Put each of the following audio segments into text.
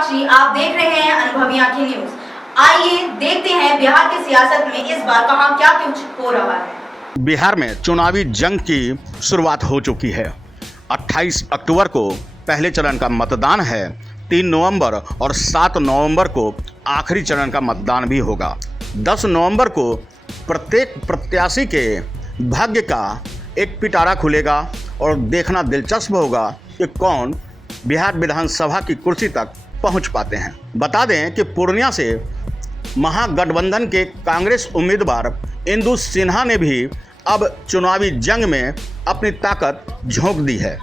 साक्षी, आप देख रहे हैं अनुभवी आंखें न्यूज। आइए देखते हैं बिहार की सियासत में इस बार कहां क्या कुछ हो रहा है। बिहार में चुनावी जंग की शुरुआत हो चुकी है। 28 अक्टूबर को पहले चरण का मतदान है। 3 नवंबर और 7 नवंबर को आखिरी चरण का मतदान भी होगा। 10 नवंबर को प्रत्येक प्रत्याशी के भाग्य का एक पिटारा खुलेगा और देखना दिलचस्प होगा कि कौन बिहार विधानसभा की कुर्सी तक पहुंच पाते हैं। बता दें कि पूर्णिया से महागठबंधन के कांग्रेस उम्मीदवार इंदु सिन्हा ने भी अब चुनावी जंग में अपनी ताकत झोंक दी है।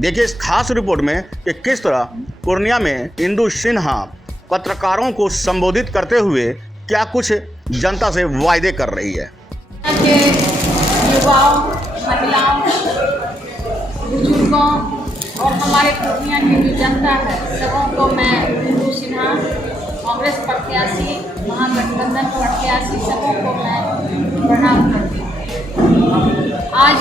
देखिए इस खास रिपोर्ट में कि किस तरह पूर्णिया में इंदु सिन्हा पत्रकारों को संबोधित करते हुए क्या कुछ जनता से वायदे कर रही है। युवाओं, महिलाओं, बुजुर्गों और हमारे पूर्णिया की जो जनता है, सबों को मैं इंदु सिन्हा, कांग्रेस प्रत्याशी, महागठबंधन प्रत्याशी, सबों को मैं प्रणाम करती हूँ। आज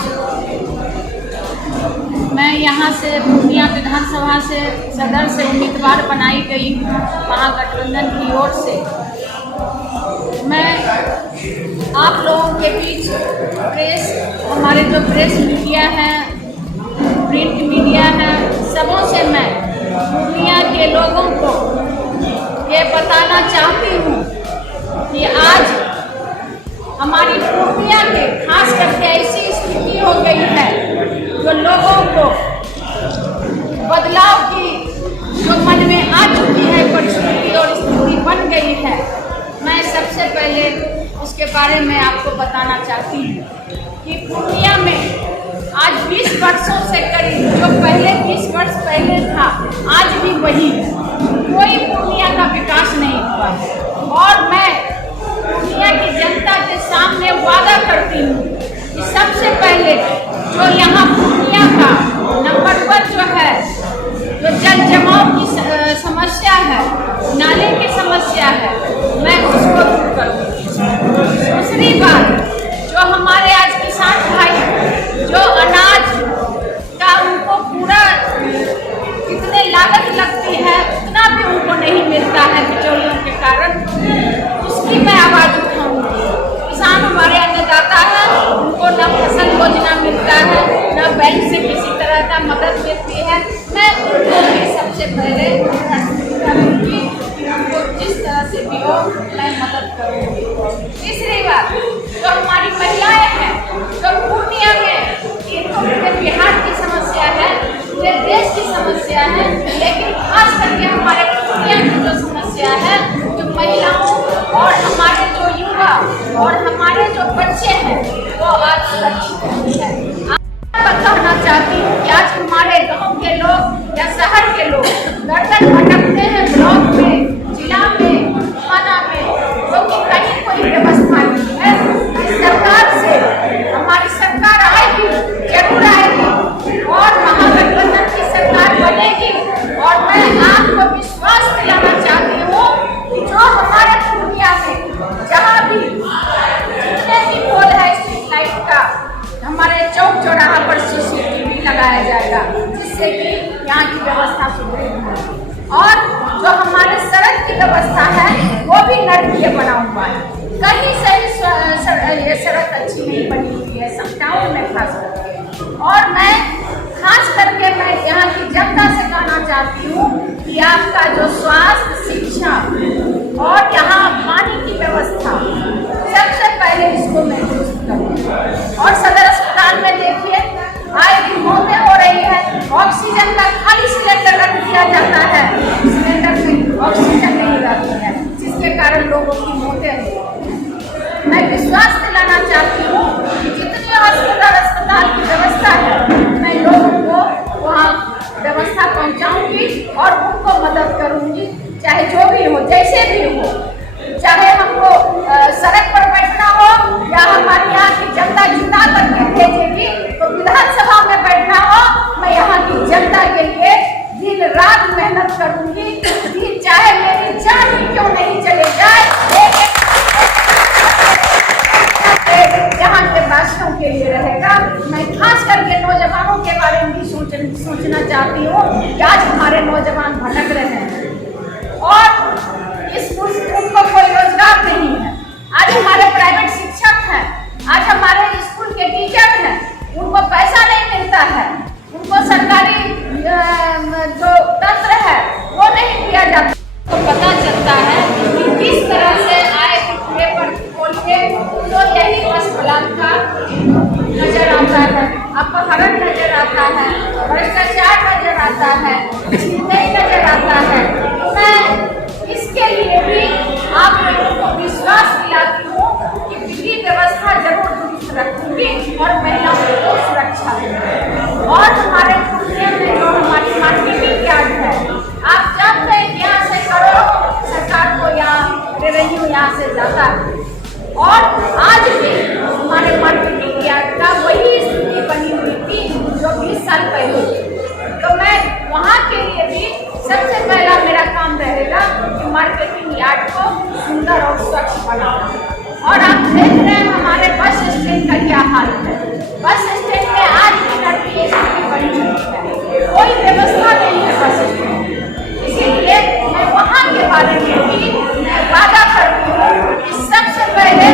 मैं यहाँ से पूर्णिया विधानसभा से सदर से उम्मीदवार बनाई गई हूँ महागठबंधन की ओर से। मैं आप लोगों के बीच प्रेस, हमारे जो प्रेस मीडिया है, प्रिंट मीडिया है, सबों से मैं पूर्णिया के लोगों को ये बताना चाहती हूँ कि आज हमारी पूर्णिया के खास करके ऐसी स्थिति हो गई है जो लोगों को बदलाव की जो मन में आ चुकी है परिस्थिति और स्थिति बन गई है। मैं सबसे पहले उसके बारे में आपको बताना चाहती हूँ कि पूर्णिया में आज 20 वर्षों से करीब जो पहले 20 वर्ष पहले था आज भी वही है। कोई पूर्णिया का विकास नहीं हुआ है और मैं पूर्णिया की जनता के सामने वादा करती हूँ कि सबसे पहले जो यहाँ पूर्णिया का नंबर 1 जो है, जो जल जमाव की समस्या है, नाले की समस्या है, मैं उसको दूर करूँगी। दूसरी बात, जो हमारे आज किसान भाई जो अनाज का उनको पूरा कितने लागत लगती है उतना भी उनको नहीं मिलता है बिचौलियों के कारण, उसकी मैं आवाज़ उठाऊंगी। किसान हमारे अन्नदाता है, उनको न फसल योजना मिलता है, न बैंक से किसी तरह का मदद मिलती है। मैं उनको भी सबसे पहले करूँगी, उनको जिस तरह से भी हो मैं मदद करूँगी। तीसरी बात, जो हमारी महिलाएं हैं, जो पूर्णिया में पूरे बिहार की समस्या है, पूरे देश की समस्या है, लेकिन खास करके हमारे पूर्णिया की जो समस्या है, जो महिलाओं और हमारे जो युवा और हमारे जो बच्चे हैं वो आज सुरक्षित नहीं है। मैं कहना चाहती हूँ कि आज हमारे गांव के लोग या शहर के लोग दर-दर भटकते हैं ब्लॉक में, जिला में, थाना में, क्योंकि कहीं कोई व्यवस्था नहीं है। सरकार से हमारी सरकार आएगी, जरूर आएगी और महागठबंधन की सरकार बनेगी और मैं आपको विश्वास दिलाना चाहती हूँ कि जो हमारे पूर्णिया में जहाँ भी जितने भी पोल है स्ट्रीट लाइट का, हमारे चौक चौराहा पर CCTV लगाया जाएगा, जिससे कि यहाँ की व्यवस्था सुदृढ़ हो। और जो हमारे सड़क की व्यवस्था है वो भी नरकीय बना हुआ है, कहीं से ये सड़क अच्छी नहीं बनी हुई है, सब टाउन में खास करके। और मैं खास करके मैं यहाँ की जनता से कहना चाहती हूँ कि आपका जो स्वास्थ्य, शिक्षा और यहाँ पानी की व्यवस्था, सबसे पहले इसको मैं दुरुस्त करूँ। और सदर अस्पताल में देखिए आए दिन मौतें हो रही है, ऑक्सीजन का खाली सिलेंडर रख दिया जाता है, सिलेंडर में ऑक्सीजन नहीं रहती है, जिसके कारण लोगों की मौतें हो रही है। मैं विश्वास दिलाना चाहती हूँ कि जितनी अस्पताल की व्यवस्था है मैं लोगों को वहाँ व्यवस्था पहुँचाऊँगी और उनको मदद करूँगी, चाहे जो भी हो, जैसे भी हो, चाहे हमको सड़क पर बैठना हो या हमारे यहाँ की जनता जिता करके भेजेगी तो विधानसभा में बैठना हो, मैं यहाँ की जनता के लिए दिन रात मेहनत करूँगी, चाहे मेरी जान ही क्यों नहीं चले जाए, जहाँ के वासियों के लिए रहेगा। मैं खास करके नौजवानों के बारे में भी सोचना चाहती हूँ कि आज हमारे नौजवान भटक रहे हैं, और उनको कोई रोजगार नहीं है। आज हमारे प्राइवेट शिक्षक हैं, आज हमारे स्कूल के टीचर हैं, उनको पैसा नहीं मिलता है, उनको सरकारी जो तंत्र है वो नहीं दिया जाता। तो पता चलता है कि किस तरह से आए पेपर खोल के तो यही बलात्कार नजर आता है, अपहरण नजर आता है, भ्रष्टाचार नजर आता है, नहीं नजर आता है। तो मैं इसके लिए भी आप लोगों को विश्वास दिलाती हूँ कि विधि व्यवस्था जरूर दुरुस्त रखूंगी और महिलाओं को सुरक्षा दूंगी। और हमारे पूर्णिया में जो हमारी मार्केटिंग यार्ड है, आप जानते हैं यहाँ से करोड़ों सरकार को यहाँ रेवेन्यू यहाँ से जाता है और आज भी हमारे मार्केटिंग यार्ड का वही स्थिति बनी हुई थी जो 20 साल पहले। तो मैं वहाँ के लिए भी सबसे पहला मेरा काम रहेगा कि मार्केटिंग यार्ड को सुंदर और स्वच्छ बनाना। और आप देख रहे हैं हमारे बस स्टैंड का क्या हाल है। बस स्टैंड में आज भी लड़की स्थिति बनी हुई है, कोई व्यवस्था नहीं है बस स्टैंड। इसीलिए मैं वहाँ के बारे में भी मैं वादा करती हूँ कि सबसे पहले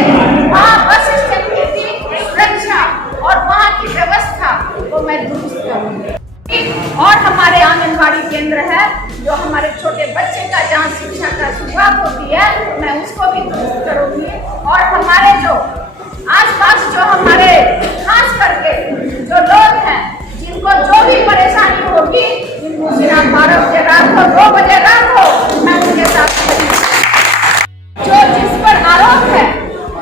वहाँ बस स्टैंड की सुरक्षा और वहाँ की व्यवस्था को मैं दुरुस्त करूँगी। और हमारे आंगनबाड़ी केंद्र है जो हमारे छोटे बच्चे का जहाँ शिक्षा का शुरुआत होती है, मैं उसको भी दुरुस्त करूँगी। और हमारे जो आसपास जो हमारे खास करके जो लोग हैं जिनको जो भी परेशानी होगी, जिनको 12 बजे रात को 2 बजे रात को मैं उनके साथ जो जिस पर आरोप है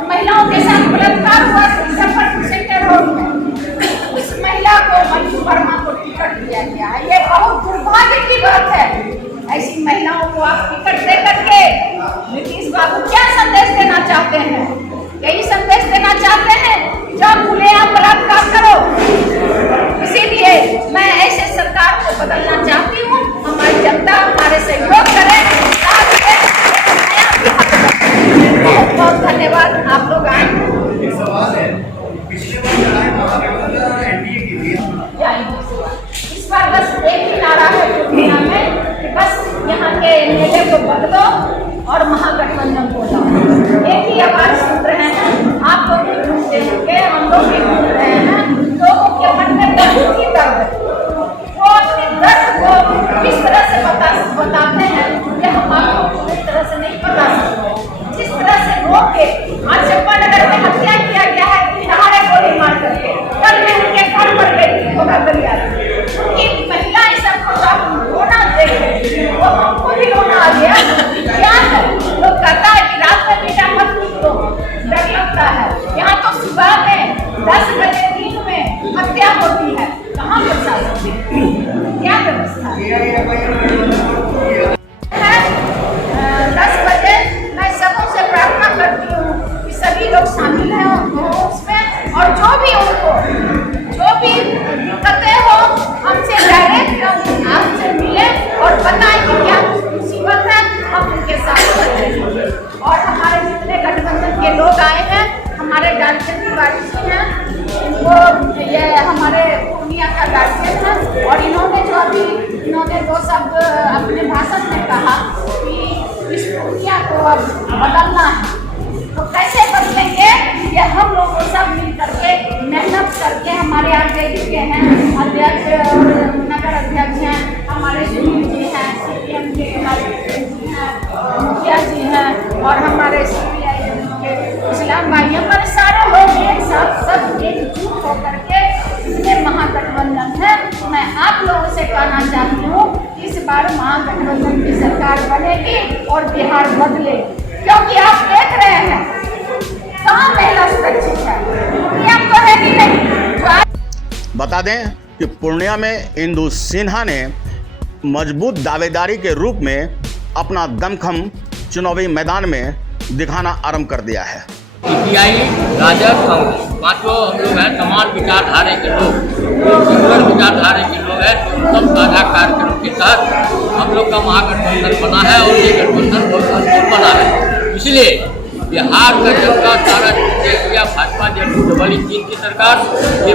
महिलाओं के साथ बलात्कार हुआ सेंटर रोड में, उस महिला को मंजू वर्मा को टिकट दिया गया है। ये बहुत दुर्भाग्य की बात है। ऐसी महिलाओं को आप टिकट दे करके नीतीश बाबू क्या संदेश देना चाहते हैं? यही संदेश देना चाहते हैं कि जब खुलेआम बलात्कार करो। इसीलिए मैं ऐसे सरकार को बदलना चाहती हूँ। हमारी जनता हमारे सहयोग करे। बहुत बहुत धन्यवाद, आप लोग आए। एक सवाल है, पिछले बार एनडीए की थी, इस बार बस एक ही नारा है पूर्णिया में कि बस यहाँ के एमएलए को बदलो और महागठबंधन को लाओ। एक ही आवाज सुन रहे हैं, आप लोग भी सुनते होंगे, हम लोग भी सुन रहे हैं। लोगों के मन में बहुत ही दर्द है, वो अपने दर्द को किस तरह से बताते हैं ये हम आपको पूरी तरह से नहीं बता सकते। जिस तरह से रोक के आज चंपानगर में हत्या किया गया है, हमारे गोली मार करके, कल में उनके घर पर गई होगा दरिया कि महिलाएं सबको रोना देखे, वो हमको भी रोना आ गया। क्या है लोग कहता है कि रात में बेटा मत निकलो, डर लगता है। यहाँ तो सुबह में 10 बजे दिन में हत्या होती है, कहाँ प्रशासन क्या व्यवस्था है? 10 बजे मैं सबों से प्रार्थना करती हूँ कि सभी लोग शामिल हैं उसमें, और जो भी उनको जो भी दिक्कतें हो हमसे डायरेक्ट आपसे मिले और बताएं कि क्या मुसीबत है, हम उनके साथ खड़े हैं। और हमारे जितने गठबंधन के लोग आए हैं, हमारे गार्जियन की बारिश हैं, वो ये हमारे पूर्णिया का गार्जियन है। और इन्होंने जो अभी दो शब्द अपने भाषण में कहा कि इस पूर्णिया को अब बदलना है, तो कैसे बदलेंगे? ये हम लोग सब मिल करके मेहनत करके, हमारे आरजेडी के हैं अध्यक्ष और नगर अध्यक्ष हैं, हमारे सुनील जी हैं, सीपीएम के हमारे मुखिया जी हैं, और हमारे सीपीआईएम के इस्लाम भाई, हमारे सारे लोग एक साथ सब एकजुट होकर के इसमें महागठबंधन है। मैं आप लोगों से कहना चाहती हूँ इस बार महागठबंधन की सरकार बनेगी और बिहार बदलेगी, क्योंकि आप देख रहे हैं कहाँ महिला सुरक्षित है, पूर्णिया तो है ही नहीं। बता दें कि पूर्णिया में इंदु सिन्हा ने मजबूत दावेदारी के रूप में अपना दमखम चुनावी मैदान में दिखाना आरंभ कर दिया है। सीपीआई, राजद, कांग्रेस पांचों हम लोग हैं, तमाम विचारधारा के लोग, सिंगुलर विचारधारा के लोग हैं, सब साझा कार्यक्रम के साथ हम लोग का महागठबंधन बना है और ये गठबंधन बहुत मजबूत बना है। इसलिए बिहार का जनता सारा किया भाजपा डबल इंजन की सरकार ये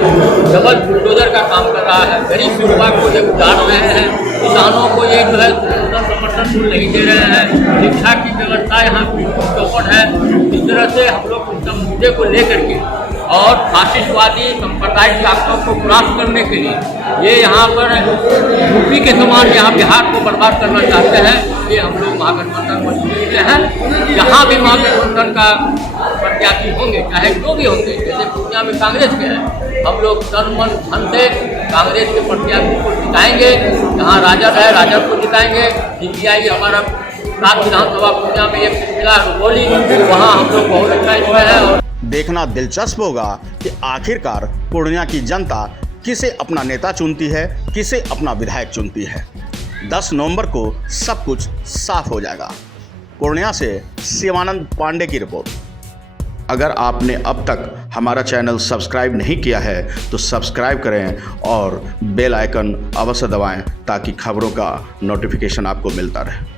डबल बुलडोजर का काम कर रहा है। गरीब युवा को ये उजाड़ रहे हैं, किसानों को ये जो है समर्थन फूल नहीं दे रहे हैं, शिक्षा की व्यवस्था यहाँ की चौपट है। इस तरह से हम लोग उस मुद्दे को लेकर के और फासिस्टवादी सांप्रदायिक ताकतों को क्रॉस करने के लिए ये यहाँ पर यूपी के समान यहाँ बिहार को बर्बाद करना चाहते हैं। ये हम लोग महागठबंधन मजबूरी में हैं। जहाँ भी महागठबंधन का प्रत्याशी होंगे, चाहे जो भी होंगे, जैसे पूर्णिया में कांग्रेस के हैं, हम लोग तन मन धन से कांग्रेस के प्रत्याशी को जिताएंगे। जहाँ राजद है, राजद को जिताएंगे। सीपीआई हमारा 7 विधानसभा पूर्णिया में एक जिला बोली, वहाँ हम लोग बहुत अच्छा इसमें है। और देखना दिलचस्प होगा कि आखिरकार पूर्णिया की जनता किसे अपना नेता चुनती है, किसे अपना विधायक चुनती है। 10 नवंबर को सब कुछ साफ हो जाएगा। पूर्णिया से शिवानंद पांडे की रिपोर्ट। अगर आपने अब तक हमारा चैनल सब्सक्राइब नहीं किया है तो सब्सक्राइब करें और बेल आइकन अवश्य दबाएं ताकि खबरों का नोटिफिकेशन आपको मिलता रहे।